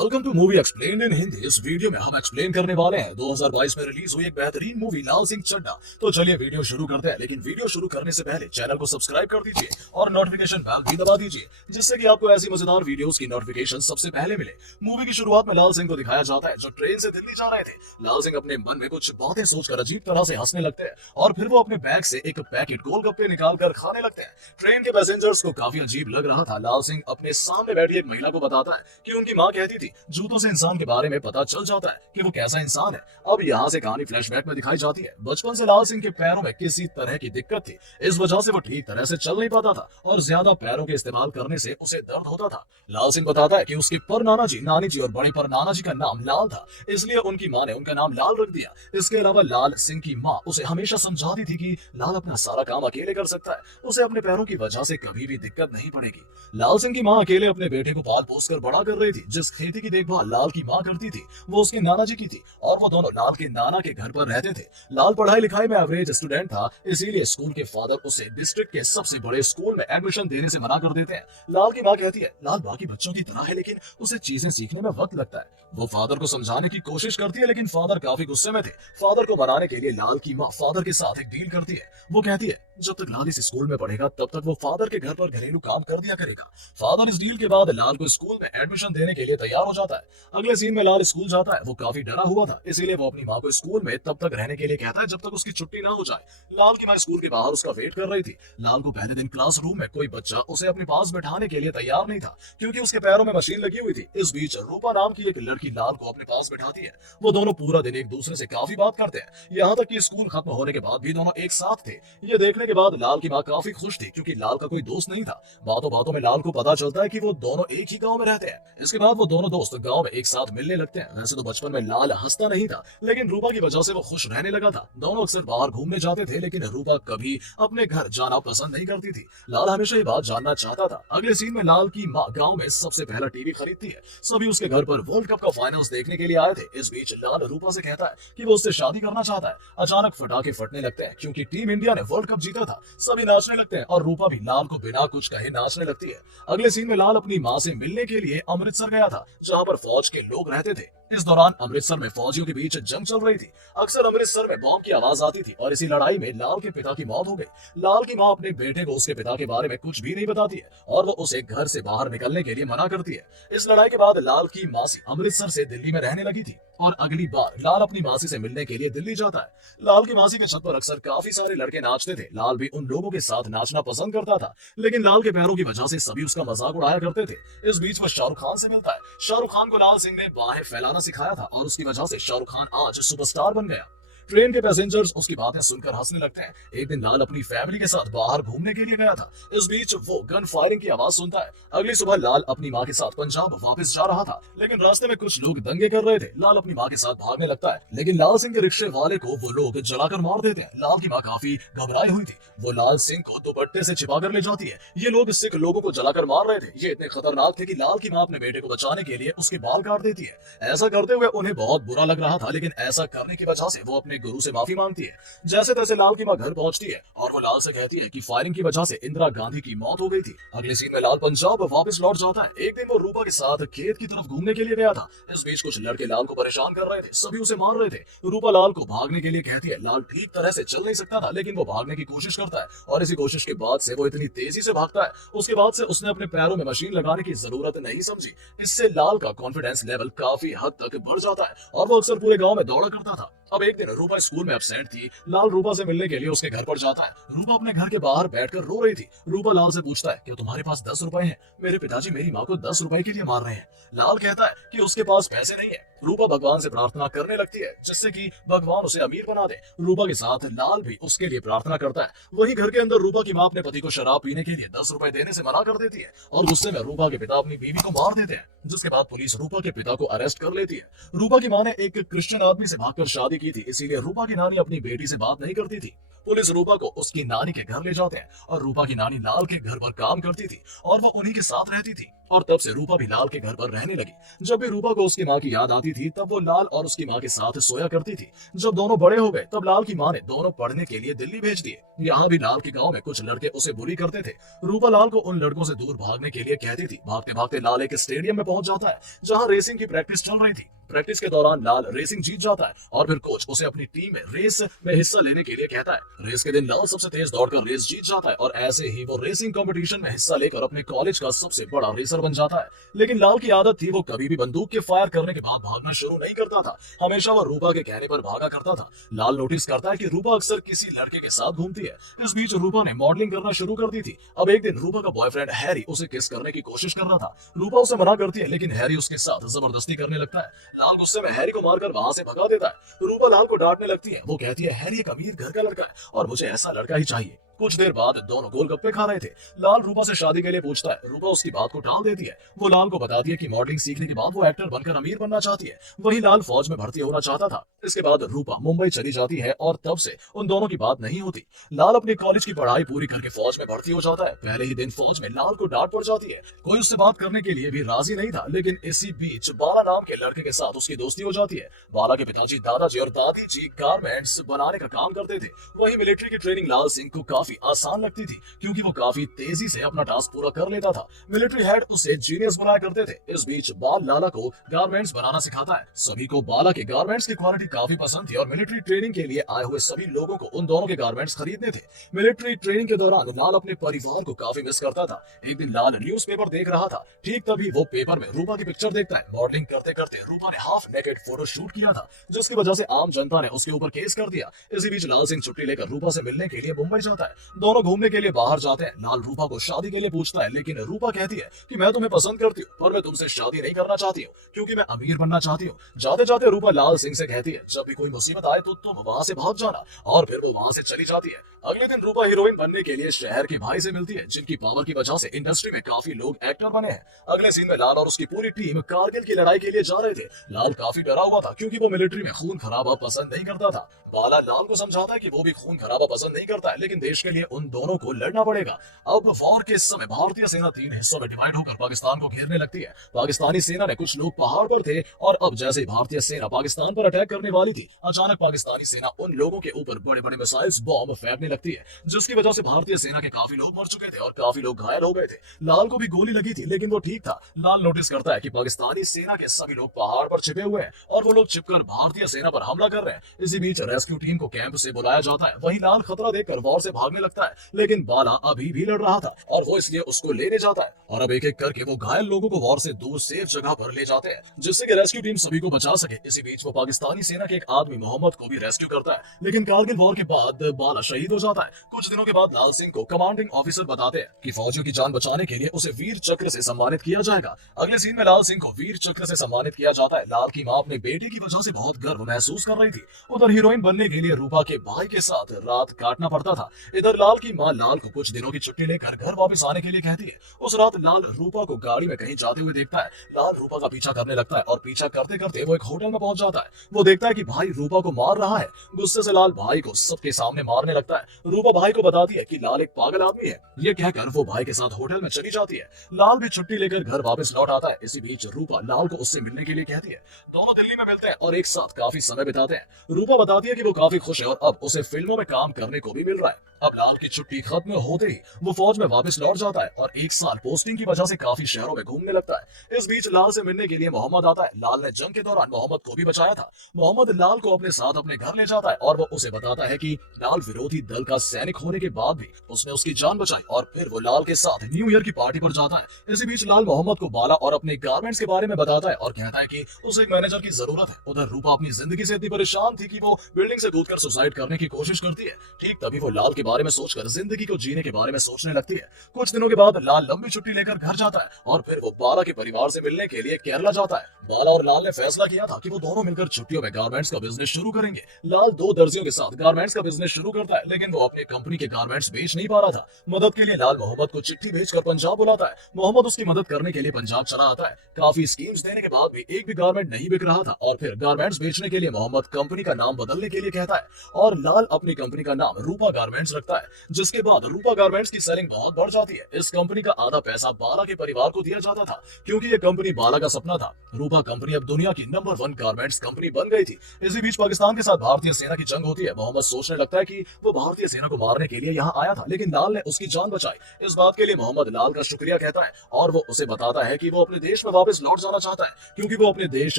Welcome to movie explained in Hindi. इस video में हम एक्सप्लेन करने वाले हैं 2022 में रिलीज हुई एक बेहतरीन मूवी लाल सिंह चड्ढा। तो चलिए वीडियो शुरू करते हैं, लेकिन वीडियो शुरू करने से पहले चैनल को सब्सक्राइब कर दीजिए और नोटिफिकेशन बेल भी दबा दीजिए, जिससे कि आपको ऐसी मजेदार वीडियोस की नोटिफिकेशन सबसे पहले मिले। मूवी की शुरुआत में लाल सिंह को दिखाया जाता है जो ट्रेन से दिल्ली जा रहे थे। लाल सिंह अपने मन में कुछ बातें सोचकर अजीब तरह से हंसने लगते हैं और फिर वो अपने बैग से एक पैकेट गोलगप्पे निकालकर खाने लगते हैं। ट्रेन के पैसेंजर्स को काफी अजीब लग रहा था। लाल सिंह अपने सामने बैठी एक महिला को बताता है कि उनकी माँ कहती थी जूतों से इंसान के बारे में पता चल जाता है कि वो कैसा इंसान है। अब यहाँ से कहानी फ्लैशबैक में दिखाई जाती है। बचपन से लाल सिंह के पैरों में किसी तरह की दिक्कत थी, इस वजह से वो ठीक तरह से चल नहीं पाता था और ज्यादा पैरों के इस्तेमाल करने से उसे दर्द होता था। लाल सिंह बताता है कि उसके पर नाना जी, नानी जी और बड़े पर नाना जी का नाम लाल था, इसलिए उनकी माँ ने उनका नाम लाल रख दिया। इसके अलावा लाल सिंह की माँ उसे हमेशा समझाती थी कि लाल अपना सारा काम अकेले कर सकता है, उसे अपने पैरों की वजह से कभी भी दिक्कत नहीं पड़ेगी। लाल सिंह की माँ अकेले अपने बेटे को पाल पोस कर बड़ा कर रही थी। जिस खेती की देखभाल लाल की माँ करती थी वो उसके नाना जी की थी और वो दोनों लाल के नाना के घर पर रहते थे। लाल पढ़ाई लिखाई में एवरेज स्टूडेंट था, इसीलिए स्कूल के फादर उसे डिस्ट्रिक्ट के सबसे बड़े स्कूल में एडमिशन देने से मना कर देते हैं। लाल की माँ कहती है लाल बाकी बच्चों की तरह है, लेकिन उसे चीजें सीखने में वक्त लगता है। वो फादर को समझाने की कोशिश करती है, लेकिन फादर काफी गुस्से में थे। फादर को मनाने के लिए लाल की माँ फादर के साथ एक डील करती है। वो कहती है जब तक लाल इस स्कूल में पढ़ेगा तब तक वो फादर के घर पर घरेलू काम कर दिया करेगा। फादर इस डील के बाद लाल को स्कूल में एडमिशन देने के लिए तैयार हो जाता है। अगले सीन में लाल स्कूल जाता है। वो काफी डरा हुआ था, इसीलिए वो अपनी माँ को स्कूल में तब तक रहने के लिए कहता है जब तक उसकी छुट्टी ना हो जाए। लाल की माँ स्कूल के बाहर उसका वेट कर रही थी। लाल को पहले दिन क्लासरूम में कोई बच्चा उसे अपने पास बैठाने के लिए तैयार नहीं था, क्योंकि उसके पैरों में मशीन लगी हुई थी। इस बीच रूपा नाम की एक लड़की लाल को अपने पास बैठाती है। वो दोनों पूरा दिन एक दूसरे से काफी बात करते हैं, यहाँ तक कि स्कूल खत्म होने के बाद भी दोनों एक साथ थे। ये देखने के बाद लाल की माँ काफी खुश थी, क्योंकि लाल का कोई दोस्त नहीं था। बातों बातों में लाल को पता चलता है कि वो दोनों एक ही गांव में रहते हैं। इसके बाद वो दोनों दोस्त गांव में एक साथ मिलने लगते हैं। वैसे तो बचपन में लाल हंसता नहीं था, लेकिन रूपा की वजह से वो खुश रहने लगा था। दोनों अक्सर बाहर घूमने जाते थे, लेकिन रूपा कभी अपने घर जाना पसंद नहीं करती थी। लाल हमेशा ये बात जानना चाहता था। अगले सीन में लाल की माँ गाँव में सबसे पहला टीवी खरीदती है। सभी उसके घर पर वर्ल्ड कप का फाइनल्स देखने के लिए आए थे। इस बीच लाल रूपा से कहता है कि वो उससे शादी करना चाहता है। अचानक पटाखे फटने लगते हैं, क्योंकि टीम इंडिया ने वर्ल्ड कप जीता था। सभी नाचने लगते हैं और रूपा भी लाल को बिना कुछ कहे नाचने लगती है। अगले सीन में लाल अपनी माँ से मिलने के लिए अमृतसर गया था, जहाँ पर फौज के लोग रहते थे। इस दौरान अमृतसर में फौजियों के बीच जंग चल रही थी। अक्सर अमृतसर में बॉम्ब की आवाज आती थी और इसी लड़ाई में लाल के पिता की मौत हो गई। लाल की माँ अपने बेटे को उसके पिता के बारे में कुछ भी नहीं बताती है और वो उसे घर से बाहर निकलने के लिए मना करती है। इस लड़ाई के बाद लाल की मासी अमृतसर से दिल्ली में रहने लगी थी और अगली बार लाल अपनी मासी से मिलने के लिए दिल्ली जाता है। लाल की मासी के छत पर अक्सर काफी सारे लड़के नाचते थे। लाल भी उन लोगों के साथ नाचना पसंद करता था, लेकिन लाल के पैरों की वजह से सभी उसका मजाक उड़ाया करते थे। इस बीच वह शाहरुख खान से मिलता है। शाहरुख खान को लाल सिंह ने बाहें फैलाना सिखाया था और उसकी वजह से शाहरुख खान आज सुपरस्टार बन गया। ट्रेन के पैसेंजर्स उसकी बातें सुनकर हंसने लगते हैं। एक दिन लाल अपनी फैमिली के साथ बाहर घूमने के लिए गया था। इस बीच वो गन फायरिंग की आवाज सुनता है। अगली सुबह लाल अपनी माँ के साथ पंजाब वापस जा रहा था, लेकिन रास्ते में कुछ लोग दंगे कर रहे थे। लाल अपनी माँ के साथ भागने लगता है, लेकिन लाल सिंह के रिक्शे वाले को वो लोग जलाकर मार देते हैं। लाल की माँ काफी घबराई हुई थी। वो लाल सिंह को दुपट्टे से छिपा कर ले जाती है। ये लोग सिख लोगों को जलाकर मार रहे थे। ये इतने खतरनाक थे कि लाल की माँ अपने बेटे को बचाने के लिए उसके बाल काट देती है। ऐसा करते हुए उन्हें बहुत बुरा लग रहा था, लेकिन ऐसा करने की वजह से वो अपने गुरु से माफी मांगती है। जैसे तैसे लाल की माँ घर पहुंचती है और वो लाल से कहती है कि फायरिंग की वजह से इंदिरा गांधी की मौत हो गई थी। अगले सीन में लाल पंजाब वापस लौट जाता है। एक दिन वो रूपा के साथ खेत की तरफ घूमने के लिए गया था। इस बीच कुछ लड़के लाल को परेशान कर रहे थे, सभी उसे मार रहे थे। रूपा लाल को भागने के लिए कहती है। लाल ठीक तरह से चल नहीं सकता था, लेकिन वो भागने की कोशिश करता है और इसी कोशिश के बाद से वो इतनी तेजी से भागता है। उसके बाद से उसने अपने पैरों में मशीन लगाने की जरूरत नहीं समझी। इससे लाल का कॉन्फिडेंस लेवल काफी हद तक बढ़ जाता है और वो अक्सर पूरे गाँव में दौड़ा करता था। अब एक दिन रूपा स्कूल में एब्सेंट थी। लाल रूपा से मिलने के लिए उसके घर पर जाता है। रूपा अपने घर के बाहर बैठकर रो रही थी। रूपा लाल से पूछता है कि तुम्हारे पास 10 रुपए हैं? मेरे पिताजी मेरी माँ को 10 रुपए के लिए मार रहे हैं। लाल कहता है कि उसके पास पैसे नहीं है। रूपा भगवान से प्रार्थना करने लगती है, जिससे कि भगवान उसे अमीर बना दे। रूपा के साथ लाल भी उसके लिए प्रार्थना करता है। वहीं घर के अंदर रूपा की माँ अपने पति को शराब पीने के लिए 10 रुपए देने से मना कर देती है और गुस्से में रूपा के पिता अपनी बीवी को मार देते हैं, जिसके बाद पुलिस रूपा के पिता को अरेस्ट कर लेती है। रूपा की माँ ने एक क्रिश्चियन आदमी से भागकर शादी की थी, इसीलिए रूपा की नानी अपनी बेटी से बात नहीं करती थी। पुलिस रूपा को उसकी नानी के घर ले जाते हैं और रूपा की नानी लाल के घर पर काम करती थी और वो उन्हीं के साथ रहती थी और तब से रूपा भी लाल के घर पर रहने लगी। जब भी रूपा को उसकी माँ की याद आती होती थी तब वो लाल और उसकी माँ के साथ सोया करती थी। जब दोनों बड़े हो गए तब लाल की माँ ने दोनों पढ़ने के लिए दिल्ली भेज दिए। यहाँ भी लाल के गांव में कुछ लड़के उसे बुली करते थे। रूपा लाल को उन लड़कों से दूर भागने के लिए कहती थी। भागते भागते लाल एक स्टेडियम में पहुंच जाता है जहाँ रेसिंग की प्रैक्टिस चल रही थी। प्रैक्टिस के दौरान लाल रेसिंग जीत जाता है और फिर कोच उसे अपनी टीम में रेस में हिस्सा लेने के लिए कहता है। रेस के दिन लाल सबसे तेज दौड़कर रेस जीत जाता है और ऐसे ही वो रेसिंग कंपटीशन में हिस्सा लेकर अपने कॉलेज का सबसे बड़ा रेसर बन जाता है। लेकिन लाल की आदत थी वो कभी भी बंदूक के फायर करने के बाद भागना शुरू नहीं करता था। हमेशा वो रूपा के कहने पर भागा करता था। लाल नोटिस करता है कि रूपा अक्सर किसी लड़के के साथ घूमती है। इस बीच रूपा ने मॉडलिंग करना शुरू कर दी थी। अब एक दिन रूपा का बॉयफ्रेंड हैरी उसे किस करने की कोशिश कर रहा था। रूपा उसे मना करती है लेकिन हैरी उसके साथ जबरदस्ती करने लगता है। लाल गुस्से में हैरी को मारकर वहां से भगा देता है। रूपा लाल को डांटने लगती है। वो कहती है हैरी एक अमीर घर का लड़का है और मुझे ऐसा लड़का ही चाहिए। कुछ देर बाद दोनों गोलगप्पे खा रहे थे। लाल रूपा से शादी के लिए पूछता है। रूपा उसकी बात को टाल देती है। वो लाल को बताती है कि मॉडलिंग सीखने के बाद वो एक्टर बनकर अमीर बनना चाहती है। वही लाल फौज में भर्ती होना चाहता था। इसके बाद रूपा मुंबई चली जाती है और तब से उन दोनों की बात नहीं होती। लाल अपनी कॉलेज की पढ़ाई पूरी करके फौज में भर्ती हो जाता है। पहले ही दिन फौज में लाल को डांट पड़ जाती है। कोई उससे बात करने के लिए भी राजी नहीं था। लेकिन इसी बीच बाला नाम के लड़के के साथ उसकी दोस्ती हो जाती है। बाला के पिताजी दादाजी और दादी जी गारमेंट्स बनाने का काम करते थे। वही मिलिट्री की ट्रेनिंग लाल सिंह को काफी आसान लगती थी क्योंकि वो काफी तेजी से अपना टास्क पूरा कर लेता था। मिलिट्री हेड उसे जीनियस बनाया करते थे। इस बीच बाल लाला को गारमेंट्स बनाना सिखाता है। सभी को बाला के गारमेंट्स की क्वालिटी काफी पसंद थी और मिलिट्री ट्रेनिंग के लिए आए हुए सभी लोगों को उन दोनों के गारमेंट्स खरीदने थे। मिलिट्री ट्रेनिंग के दौरान लाल अपने परिवार को काफी मिस करता था। एक दिन लाल न्यूज़पेपर देख रहा था। ठीक तभी वो पेपर में रूपा की पिक्चर देखता है। मॉडलिंग करते करते रूपा ने हाफ नेकेड फोटो शूट किया था जिसकी वजह से आम जनता ने उसके ऊपर केस कर दिया। इसी बीच लाल सिंह छुट्टी लेकर रूपा से मिलने के लिए मुंबई जाता है। दोनों घूमने के लिए बाहर जाते हैं। लाल रूपा को शादी के लिए पूछता है लेकिन रूपा कहती है कि मैं तुम्हें पसंद करती हूँ पर मैं तुमसे शादी नहीं करना चाहती हूँ क्योंकि मैं अमीर बनना चाहती हूँ। जाते जाते रूपा लाल सिंह से कहती है जब भी कोई मुसीबत आए तो तुम वहां से भाग जाना और फिर वो वहां से चली जाती है। अगले दिन रूपा हीरोइन बनने के लिए शहर के भाई से मिलती है जिनकी पावर की वजह से इंडस्ट्री में काफी लोग एक्टर बने हैं। अगले सीन में लाल और उसकी पूरी टीम कारगिल की लड़ाई के लिए जा रहे थे। लाल काफी डरा हुआ था क्योंकि वो मिलिट्री में खून खराबा पसंद नहीं करता था। बाला लाल को समझाता है कि वो भी खून खराबा पसंद नहीं करता है लेकिन देश के लिए उन दोनों को लड़ना पड़ेगा। अब वॉर के समय भारतीय सेना 3 हिस्सों में डिवाइड होकर पाकिस्तान को घेरने लगती है। पाकिस्तानी सेना ने कुछ लोग पहाड़ पर थे और अब जैसे ही भारतीय सेना पाकिस्तान पर अटैक करने वाली थी अचानक पाकिस्तानी सेना उन लोगों के ऊपर बड़े बड़े मिसाइल्स बॉम्ब फेंकने लगती है जिसकी वजह से भारतीय सेना के काफी लोग मर चुके थे और काफी लोग घायल हो गए थे। लाल को भी गोली लगी थी लेकिन वो ठीक था। लाल नोटिस करता है कि पाकिस्तानी सेना के सभी लोग पहाड़ पर छिपे हुए हैं और वो लोग छिपकर भारतीय सेना पर हमला कर रहे हैं। इसी बीच रेस्क्यू टीम को कैंप से बुलाया जाता है। वहीं लाल खतरा देखकर वॉर से भागने लगता है लेकिन बाला अभी भी लड़ रहा था और वो इसलिए उसको लेने जाता है और अब एक एक करके वो घायल लोगों को वॉर से दूर सेफ जगह पर ले जाते हैं जिससे कि रेस्क्यू टीम सभी को बचा सके। इसी बीच वो पाकिस्तानी सेना के एक आदमी मोहम्मद को भी रेस्क्यू करता है लेकिन कारगिल वॉर के बाद बाला शहीद हो जाता है। कुछ दिनों के बाद लाल सिंह को कमांडिंग ऑफिसर बताते हैं कि फौजियों की जान बचाने के लिए उसे वीर चक्र से सम्मानित किया जाएगा। अगले सीन में लाल सिंह को वीर चक्र से सम्मानित किया जाता है। लाल की मां अपने बेटे की वजह से बहुत गर्व महसूस कर रही थी। उधर हीरोइन बनने के लिए रूपा के भाई के साथ रात काटना पड़ता था। इधर लाल की मां लाल को कुछ दिनों की छुट्टी लेकर घर वापस आने के लिए कहती है। उस रात लाल रूपा को गाड़ी में कहीं जाते हुए देखता है। लाल रूपा का पीछा करने लगता है और पीछा करते करते वो एक होटल में पहुंच जाता है। वो देखता है कि भाई रूपा को मार रहा है। गुस्से से लाल भाई को सबके सामने मारने लगता है। रूपा भाई को बताती है कि लाल एक पागल आदमी है। ये कहकर वो भाई के साथ होटल में चली जाती है। लाल भी छुट्टी लेकर घर वापस लौट आता है। इसी बीच रूपा लाल को उससे मिलने के लिए कहती है। दोनों दिल्ली में मिलते हैं और एक साथ काफी समय बिताते हैं। रूपा बताती है कि वो काफी खुश है और अब उसे फिल्मों में काम करने को भी मिल रहा है। अब लाल की छुट्टी खत्म होते ही वो फौज में वापस लौट जाता है और एक साल पोस्टिंग की वजह से काफी शहरों में घूमने लगता है। इस बीच लाल से मिलने के लिए मोहम्मद आता है। लाल ने जंग के दौरान मोहम्मद को भी बचाया था। मोहम्मद लाल को अपने साथ अपने घर ले जाता है और वो उसे बताता है कि लाल विरोधी दल का सैनिक होने के बाद भी उसने उसकी जान बचाई और फिर वो लाल के साथ न्यू ईयर की पार्टी पर जाता है। इसी बीच लाल मोहम्मद को बाला और अपने गारमेंट्स के बारे में बताता है और कहता है कि उसे एक मैनेजर की जरूरत है। उधर रूपा अपनी जिंदगी से इतनी परेशान थी कि वो बिल्डिंग से कूदकर सुसाइड करने की कोशिश करती है। ठीक तभी वो लाल के बारे में सोचकर जिंदगी को जीने के बारे में सोचने लगती है। कुछ दिनों के बाद लाल लंबी छुट्टी लेकर घर जाता है और फिर वो बाला के परिवार से मिलने के लिए केरला जाता है। बाला और लाल ने फैसला किया था कि वो दोनों मिलकर छुट्टियों में गारमेंट्स का बिजनेस शुरू करेंगे। लाल 2 दर्जियों के साथ गारमेंट्स का बिजनेस शुरू करता है लेकिन वो अपनी कंपनी के गारमेंट्स बेच नहीं पा रहा था। मदद के लिए लाल मोहम्मद को चिट्ठी भेजकर पंजाब बुलाता है। मोहम्मद उसकी मदद करने के लिए पंजाब चला आता है। काफी स्कीम्स देने के बाद भी एक भी गारमेंट नहीं बिक रहा था और फिर गारमेंट्स बेचने के लिए मोहम्मद कंपनी का नाम बदलने के लिए कहता है और लाल अपनी कंपनी का नाम रूपा गारमेंट्स रखता है। जिसके बाद रूपा गारमेंट्स की सेलिंग बहुत बढ़ जाती है। इस कंपनी का आधा पैसा बाला के परिवार को दिया जाता था क्योंकि ये कंपनी बाला का सपना था। रूपा रूपा कंपनी अब दुनिया की नंबर 1 गारमेंट्स कंपनी बन गई थी। इसी बीच पाकिस्तान के साथ भारतीय सेना की जंग होती है। मोहम्मद सोचने लगता है कि वो भारतीय सेना को मारने के लिए यहाँ आया था, लेकिन लाल ने उसकी जान बचाई। इस बात के लिए मोहम्मद लाल का शुक्रिया कहता है और वो उसे बताता है कि वो अपने देश में वापस लौट जाना चाहता है, क्योंकि वो अपने देश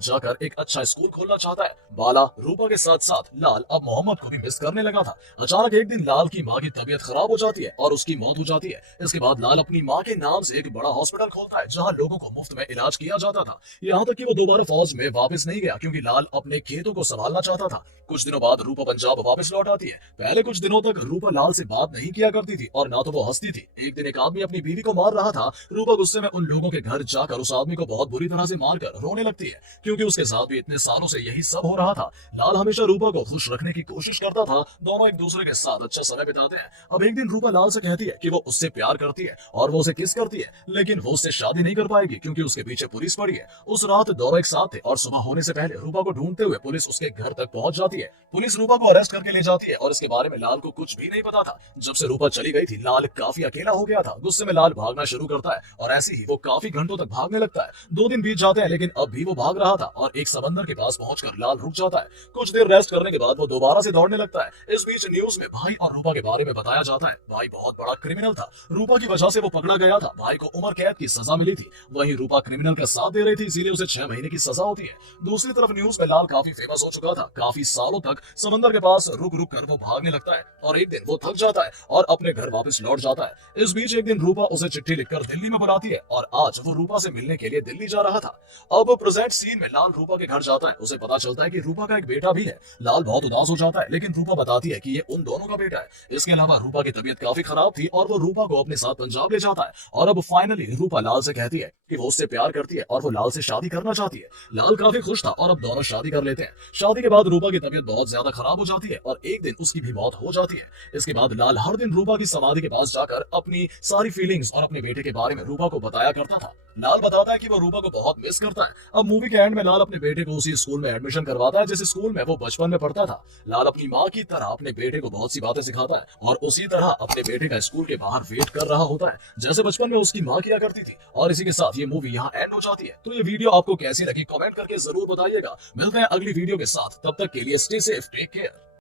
जाकर एक अच्छा स्कूल खोलना चाहता है। बाला, रूपा के साथ साथ लाल अब मोहम्मद को भी मिस करने लगा था। अचानक एक दिन लाल की माँ की तबीयत खराब हो जाती है और उसकी मौत हो जाती है। इसके बाद लाल अपनी माँ के नाम से एक बड़ा हॉस्पिटल खोलता है, जहाँ लोगों को मुफ्त में इलाज किया जाता था। यहाँ तक कि वो दोबारा फौज में वापस नहीं गया, क्योंकि लाल अपने खेतों को संभालना चाहता था। कुछ दिनों बाद रूपा पंजाब वापस लौट आती है। पहले कुछ दिनों तक रूपा लाल से बात नहीं किया करती थी और ना तो वो हंसती थी। एक दिन एक आदमी अपनी बीवी को मार रहा था। रूपा गुस्से में उन लोगों के घर जाकर उस आदमी को बहुत बुरी तरह से मारकर रोने लगती है, क्योंकि उसके साथ भी इतने सालों से यही सब हो रहा था। लाल हमेशा रूपा को खुश रखने की कोशिश करता था। दोनों एक दूसरे के साथ अच्छा समय बिताते हैं। अब एक दिन रूपा लाल से कहती है कि वो उससे प्यार करती है और वो उसे किस करती है, लेकिन वो उससे शादी नहीं कर पाएगी क्योंकि उसके पीछे पुलिस पड़ी है। उस रात दोनों एक साथ थे और सुबह होने से पहले रूपा को ढूंढते हुए पुलिस उसके घर तक पहुंच जाती है। पुलिस रूपा को अरेस्ट करके ले जाती है और इसके बारे में लाल को कुछ भी नहीं पता था। जब से रूपा चली गई थी, लाल काफी अकेला हो गया था। गुस्से में लाल भागना शुरू करता है और ऐसे ही वो काफी घंटों तक भागने लगता है। 2 दिन बीत जाते हैं, लेकिन अब भी वो भाग रहा था और एक समंदर के पास पहुंचकर लाल रुक जाता है। कुछ देर रेस्ट करने के बाद वो दोबारा से दौड़ने लगता है। इस बीच न्यूज में भाई और रूपा के बारे में बताया जाता है। भाई बहुत बड़ा क्रिमिनल था। रूपा की वजह से वो पकड़ा गया था। भाई को उम्र कैद की सजा मिली थी। वहीं रूपा क्रिमिनल का साथ दे रही थी, इसीलिए उसे 6 महीने की सजा होती है। दूसरी तरफ न्यूज में लाल काफी फेमस हो चुका था। काफी सालों तक समंदर के पास रुक रुक कर वो भागने लगता है और एक दिन वो थक जाता है और अपने घर वापस लौट जाता है। इस बीच एक दिन रूपा उसे चिट्ठी लिखकर दिल्ली में बुलाती है और आज वो रूपा से मिलने के लिए दिल्ली जा रहा था। अब प्रेजेंट सीन में लाल रूपा के घर जाता है। उसे पता चलता है कि रूपा का एक बेटा भी है। लाल बहुत उदास हो जाता है, लेकिन रूपा बताती है कि ये उन दोनों का बेटा है। इसके अलावा रूपा की तबीयत काफी खराब थी और वो रूपा को अपने साथ पंजाब ले जाता है। और अब फाइनली रूपा लाल से कहती है कि वो उससे प्यार करती है और वो लाल से शादी करना चाहती है। लाल काफी खुश था और अब दोनों शादी कर लेते हैं। शादी के बाद रूपा की तबीयत बहुत ज्यादा खराब हो जाती है और एक दिन उसकी भी मौत हो जाती है। इसके बाद लाल हर दिन रूपा की समाधि के पास जाकर अपनी सारी फीलिंग्स और अपने बेटे के बारे में रूपा को बताया करता था। लाल बताता है कि वो रूपा को बहुत मिस करता है। अब मूवी के एंड में लाल अपने बेटे को उसी स्कूल में एडमिशन करवाता है जिस स्कूल में वो बचपन में पढ़ता था। लाल अपनी माँ की तरह अपने बेटे को बहुत सी बातें सिखाता है और उसी तरह अपने बेटे का स्कूल के बाहर वेट कर रहा होता है, जैसे बचपन में उसकी माँ किया करती थी। और इसी के साथ ये मूवी यहाँ एंड हो जाती है। तो ये वीडियो आपको कैसी लगी कमेंट करके जरूर बताइएगा। मिलते हैं अगली वीडियो के साथ, तब तक के लिए स्टे सेफ, टेक केयर।